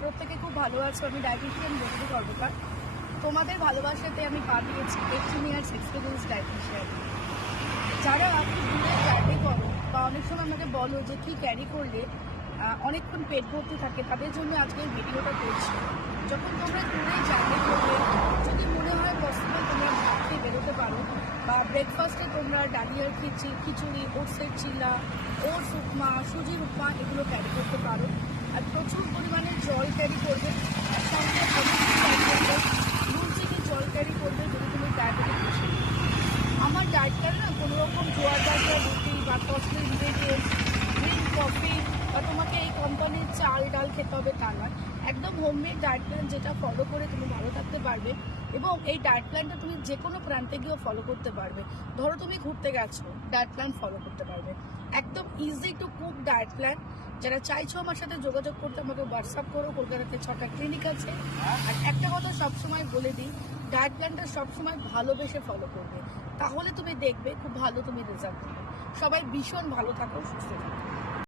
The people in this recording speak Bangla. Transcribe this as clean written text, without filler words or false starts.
প্রত্যেকে খুব ভালো আছো। আমি ডায়েটিশিয়ান বন্ধু কর্মকার। তোমাদের ভালোবাসাতে আমি পা দিয়েছি 18 ইয়ার্স এক্সপিরিয়েন্স ডায়েটিশিয়ান। যারা খুব দূরে জার্নি করো বা অনেক সময় আমাকে বলো যে কী ক্যারি করলে অনেকক্ষণ পেট ভর্তি থাকে, তাদের জন্য আজকে এই ভিডিওটা করছি। যখন তোমরা দূরে জার্নি করবে, যদি মনে হয় পসিবল তোমরা ভাত খেয়ে বেরোতে পারো, বা ব্রেকফাস্টে তোমরা ডালিয়ার খিচুড়ি, ওটসের চিলা, ওটস উপমা, সুজির উপমা এগুলো ক্যারি করতে পারো। আর প্রচুর পরিমাণে জল ক্যারি করবে, আর সঙ্গে নুন চিনি জল ক্যারি করবে যদি তুমি ডায়াবেটিক পেশেন্ট। আমার ডায়েটটা না কোনো রকম জোয়ার বাজা রুটি বা কস্টলি ইনগ্রেডিয়েন্টস, গ্রিন কফি বা তোমাকে এই কোম্পানির চাল ডাল খেতে হবে তা নয়। একদম হোমমেড ডায়েট প্ল্যান, যেটা ফলো করে তুমি ভালো থাকতে পারবে। এবং এই ডায়েট প্ল্যানটা তুমি যে কোনো প্রান্তে গিয়েও ফলো করতে পারবে। ধরো তুমি ঘুরতে গেছো, ডায়েট প্ল্যান ফলো করতে পারবে। একদম easy to cook diet plan. যারা চাইছো আমার সাথে যোগাযোগ করতে, আমাকে হোয়াটসঅ্যাপ করো। কলকাতাতে 6টা ক্লিনিক আছে। আর একটা কথা সবসময় বলে দিই, ডায়েট প্ল্যানটা সবসময় ভালোবেসে ফলো করবে, তাহলে তুমি দেখবে খুব ভালো তুমি রেজাল্ট পাবে। সবাই ভীষণ ভালো থাকো, সুস্থ থাকো।